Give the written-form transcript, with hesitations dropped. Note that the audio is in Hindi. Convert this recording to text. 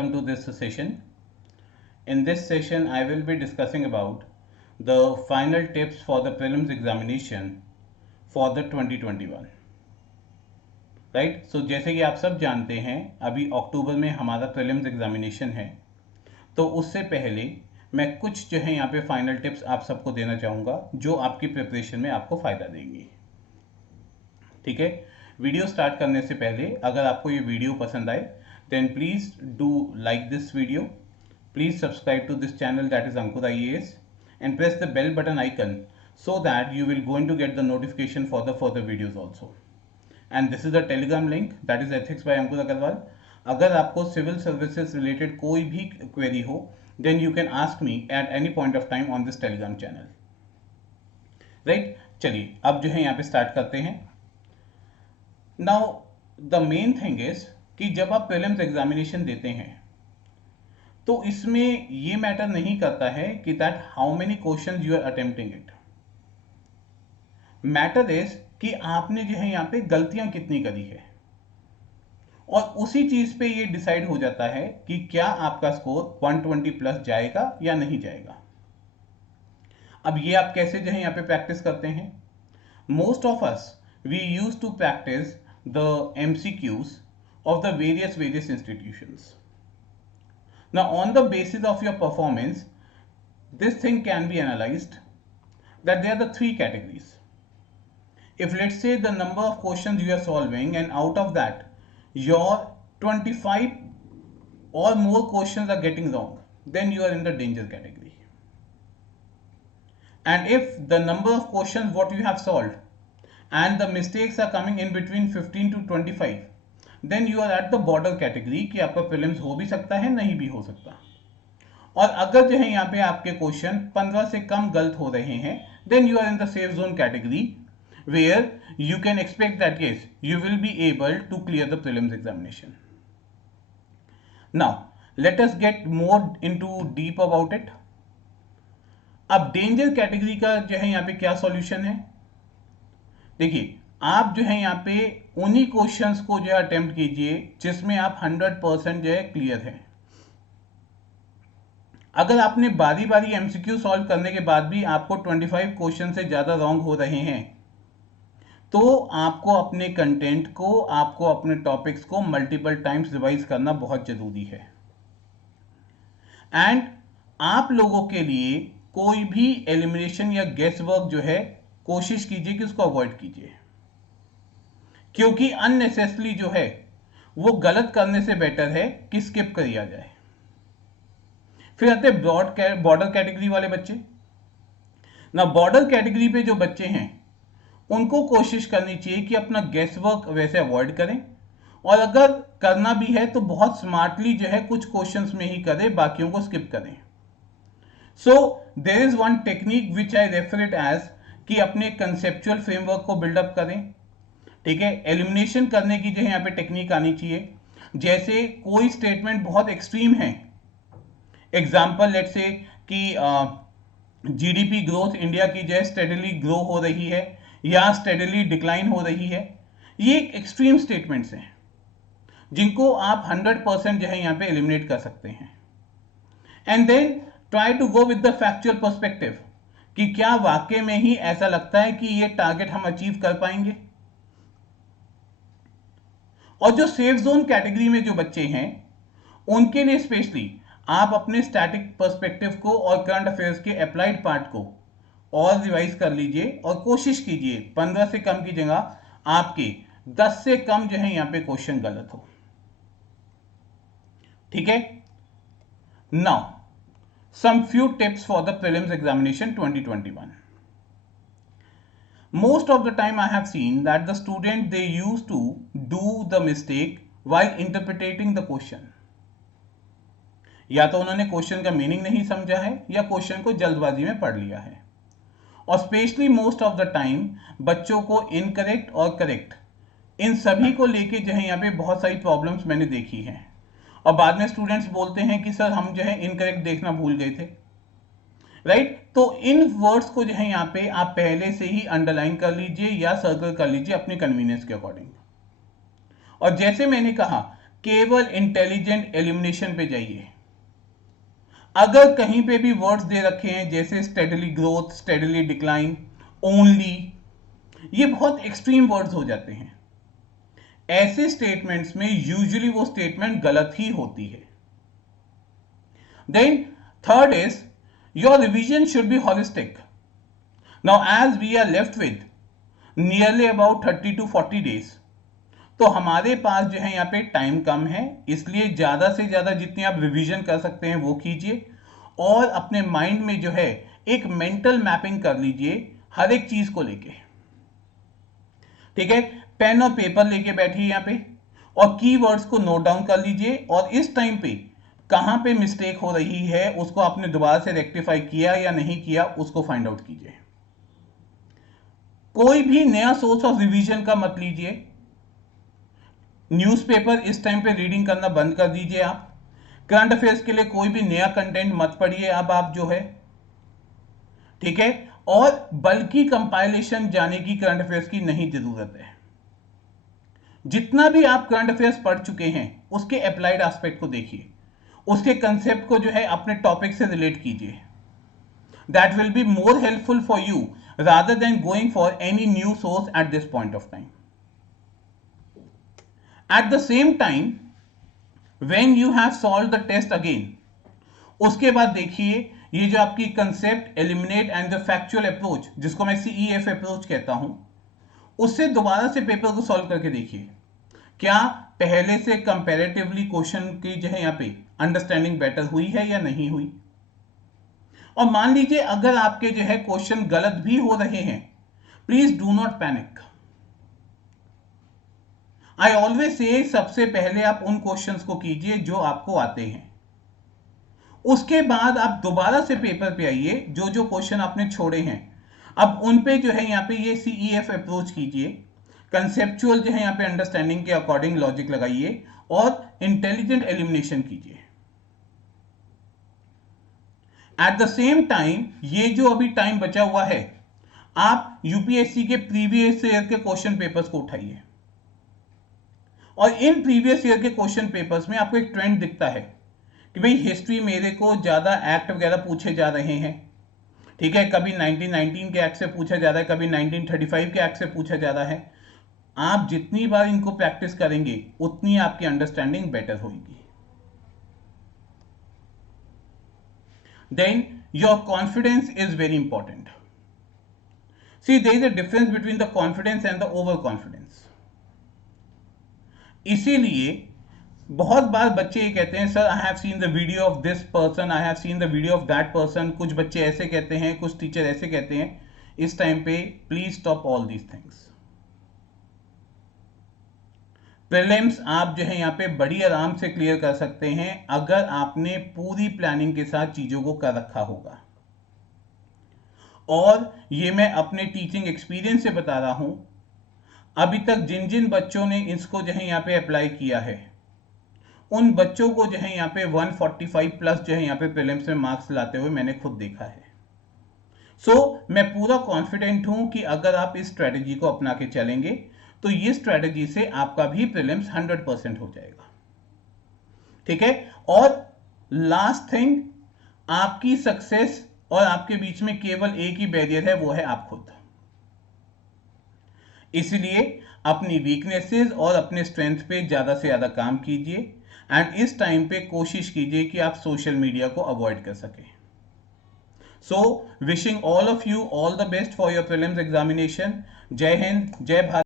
Welcome to this session. In this session, I will be discussing about the final tips for the prelims examination for the 2021. Right so जैसे कि आप सब जानते हैं अभी अक्टूबर में हमारा प्रीलिम्स एग्जामिनेशन है, तो उससे पहले मैं कुछ जो है यहाँ पे फाइनल टिप्स आप सबको देना चाहूँगा जो आपकी प्रिपरेशन में आपको फ़ायदा देंगी। ठीक है, वीडियो स्टार्ट करने से पहले अगर आपको ये वीडियो पसंद आए then please do like this video, please subscribe to this channel that is Ankur IAS and press the bell button icon so that you will going to get the notification for the further videos also. And this is the telegram link that is ethics by अंकुर अग्रवाल. अगर आपको सिविल सर्विसेज रिलेटेड कोई भी क्वेरी हो then you can ask me at any point of time on this telegram channel. Right, चलिए अब जो है यहाँ पे स्टार्ट करते हैं. Now the main thing is कि जब आप प्रीलिम्स एग्जामिनेशन देते हैं तो इसमें ये मैटर नहीं करता है कि that how many questions you are attempting it. Matter is कि आपने जो है यहाँ पे गलतियां कितनी करी है, और उसी चीज पे ये डिसाइड हो जाता है कि क्या आपका स्कोर 120 प्लस जाएगा या नहीं जाएगा. अब ये आप कैसे जो है यहाँ पे प्रैक्टिस करते हैं? Most of us we use to practice the MCQs of the various institutions. Now on the basis of your performance, this thing can be analyzed that there are the three categories. If let's say the number of questions you are solving and out of that your 25 or more questions are getting wrong, then you are in the danger category. And if the number of questions what you have solved and the mistakes are coming in between 15 to 25, then you are at the border category कि आपका प्रीलिम्स हो भी सकता है नहीं भी हो सकता. और अगर जो है यहाँ पे आपके क्वेश्चन 15 से कम गलत हो रहे हैं then you are in the safe zone category where you can expect that yes you will be able to clear the prelims examination. Now let us get more into deep about it. अब डेंजर कैटेगरी का जो है यहाँ पे क्या सॉल्यूशन है? देखिए, आप जो है यहाँ पे उन्हीं क्वेश्चंस को जो है अटेम्प्ट कीजिए जिसमें आप 100% जो है क्लियर है. अगर आपने बारी बारी MCQ सॉल्व करने के बाद भी आपको 25 क्वेश्चन से ज्यादा रॉन्ग हो रहे हैं तो आपको अपने कंटेंट को, आपको अपने टॉपिक्स को मल्टीपल टाइम्स रिवाइज करना बहुत जरूरी है. एंड आप लोगों के लिए कोई भी एलिमिनेशन या गेस वर्क जो है कोशिश कीजिए कि उसको अवॉइड कीजिए, क्योंकि अननेसेसरी जो है वो गलत करने से बेटर है कि स्किप कर दिया जाए. फिर आते बॉर्डर कैटेगरी वाले बच्चे. ना बॉर्डर कैटेगरी पे जो बच्चे हैं उनको कोशिश करनी चाहिए कि अपना गेस वर्क वैसे अवॉइड करें, और अगर करना भी है तो बहुत स्मार्टली जो है कुछ क्वेश्चंस में ही करें, बाकियों को स्किप करें. So there is one technique which I refer it as कि अपने कंसेप्चुअल फ्रेमवर्क को बिल्डअप करें. ठीक है, एलिमिनेशन करने की जो है यहाँ पे टेक्निक आनी चाहिए. जैसे कोई स्टेटमेंट बहुत एक्सट्रीम है, एग्जाम्पल लेट्स से कि GDP ग्रोथ इंडिया की जो है स्टेडली ग्रो हो रही है या स्टेडली डिक्लाइन हो रही है. ये एक्सट्रीम स्टेटमेंट्स हैं जिनको आप 100% जो है यहाँ पे एलिमिनेट कर सकते हैं. And then try to go with the factual perspective कि क्या वाकई में ही ऐसा लगता है कि ये टारगेट हम अचीव कर पाएंगे. और जो सेफ जोन कैटेगरी में जो बच्चे हैं उनके लिए स्पेशली आप अपने स्टैटिक पर्सपेक्टिव को और करंट अफेयर्स के अप्लाइड पार्ट को और रिवाइज कर लीजिए और कोशिश कीजिए 15 से कम की जगह आपके 10 से कम जो है यहां पे क्वेश्चन गलत हो. ठीक है. Now some few tips for the prelims examination 2021. Most of the time I have seen that the student they used to do the mistake while interpreting the question. या तो उन्होंने क्वेश्चन का मीनिंग नहीं समझा है या क्वेश्चन को जल्दबाजी में पढ़ लिया है. और specially most of the time बच्चों को इनकरेक्ट और करेक्ट इन सभी को लेके जो है यहाँ पे बहुत सारी प्रॉब्लम्स मैंने देखी हैं. और बाद में स्टूडेंट्स बोलते हैं कि सर हम जो है इनकरेक्ट देखना भूल गए थे. राइट, तो इन वर्ड्स को जो है यहाँ पे आप पहले से ही अंडरलाइन कर लीजिए या सर्कल कर लीजिए अपने कन्वीनियंस के अकॉर्डिंग. और जैसे मैंने कहा केवल इंटेलिजेंट एलिमिनेशन पे जाइए। अगर कहीं पे भी वर्ड्स दे रखे हैं जैसे steadily growth, steadily decline, only, ये बहुत एक्सट्रीम वर्ड्स हो जाते हैं। ऐसे स्टेटमेंट्स में यूजुअली वो स्टेटमेंट गलत ही होती है। Then third is your revision should be holistic. Now as we are left with nearly about 30 to 40 days, तो हमारे पास जो है यहाँ पे टाइम कम है, इसलिए ज्यादा से ज्यादा जितनी आप रिवीजन कर सकते हैं वो कीजिए और अपने माइंड में जो है एक मेंटल मैपिंग कर लीजिए हर एक चीज को लेके। ठीक है, पेन और पेपर लेके बैठिए यहाँ पे और कीवर्ड्स को नोट डाउन कर लीजिए और इस टाइम पे कहां पे मिस्टेक हो रही है उसको आपने दोबारा से रेक्टिफाई किया या नहीं किया उसको फाइंड आउट कीजिए। कोई भी नया सोर्स ऑफ रिवीजन का मत लीजिए। न्यूज़पेपर इस टाइम पे रीडिंग करना बंद कर दीजिए। आप करंट अफेयर्स के लिए कोई भी नया कंटेंट मत पढ़िए अब आप जो है, ठीक है, और बल्कि कंपाइलेशन जाने की करंट अफेयर्स की नहीं जरूरत है। जितना भी आप करंट अफेयर्स पढ़ चुके हैं उसके अप्लाइड एस्पेक्ट को देखिए, उसके कंसेप्ट को जो है अपने टॉपिक से रिलेट कीजिए। That will be more helpful for you rather than going for any new source at this point of time. At the same time, when you have solved the test again, उसके बाद देखिए ये जो आपकी concept, eliminate and the factual approach, जिसको मैं CEF अप्रोच कहता हूं, उससे दोबारा से पेपर को सॉल्व करके देखिए क्या पहले से कंपैरेटिवली क्वेश्चन की जो है यहाँ पे अंडरस्टैंडिंग बेटर हुई है या नहीं हुई। और मान लीजिए अगर आपके जो है क्वेश्चन गलत भी हो रहे हैं, please do not panic. I always say सबसे पहले आप उन क्वेश्चंस को कीजिए जो आपको आते हैं, उसके बाद आप दोबारा से पेपर पे आइए, जो जो क्वेश्चन आपने छोड़े हैं अब उन पे जो है यहाँ पे ये CEF अप्रोच कीजिए, कंसेप्चुअल जो है यहाँ पे अंडरस्टैंडिंग के अकॉर्डिंग लॉजिक लगाइए और इंटेलिजेंट एलिमिनेशन कीजिए। एट द सेम टाइम ये जो अभी टाइम बचा हुआ है आप यूपीएससी के प्रीवियस ईयर के क्वेश्चन पेपर्स को उठाइए और इन प्रीवियस ईयर के क्वेश्चन पेपर्स में आपको एक ट्रेंड दिखता है कि भाई हिस्ट्री मेरे को ज्यादा एक्ट वगैरह पूछे जा रहे हैं। ठीक है, कभी 1919 के एक्ट से पूछा जा रहा है, कभी 1935 के एक्ट से पूछा जा रहा है। आप जितनी बार इनको प्रैक्टिस करेंगे उतनी आपकी अंडरस्टैंडिंग बेटर होगी। Then your confidence is very important. See, there is a difference between the confidence and the overconfidence. इसीलिए बहुत बार बच्चे ये कहते हैं sir I have seen the video of this person, I have seen the video of that person. कुछ बच्चे ऐसे कहते हैं, कुछ टीचर ऐसे कहते हैं। इस टाइम पे please stop all these things. Prelims आप जो है यहाँ पे बड़ी आराम से क्लियर कर सकते हैं अगर आपने पूरी प्लानिंग के साथ चीजों को कर रखा होगा। और ये मैं अपने टीचिंग एक्सपीरियंस से बता रहा हूं, अभी तक जिन जिन बच्चों ने इसको जो है यहाँ पे अप्लाई किया है उन बच्चों को जो है यहाँ पे 145 प्लस जो है यहाँ पे प्रीलिम्स में मार्क्स लाते हुए मैंने खुद देखा है। मैं पूरा कॉन्फिडेंट हूं कि अगर आप इस स्ट्रेटेजी को अपना के चलेंगे तो ये स्ट्रेटेजी से आपका भी प्रीलिम्स 100% हो जाएगा। ठीक है, और लास्ट थिंग, आपकी सक्सेस और आपके बीच में केवल एक ही बैरियर है, वो है आप खुद। इसलिए अपनी वीकनेसेस और अपने स्ट्रेंथ पे ज्यादा से ज्यादा काम कीजिए एंड इस टाइम पे कोशिश कीजिए कि आप सोशल मीडिया को अवॉइड कर सकें। Wishing all of you all the best for your prelims examination. जय हिंद, जय भारत।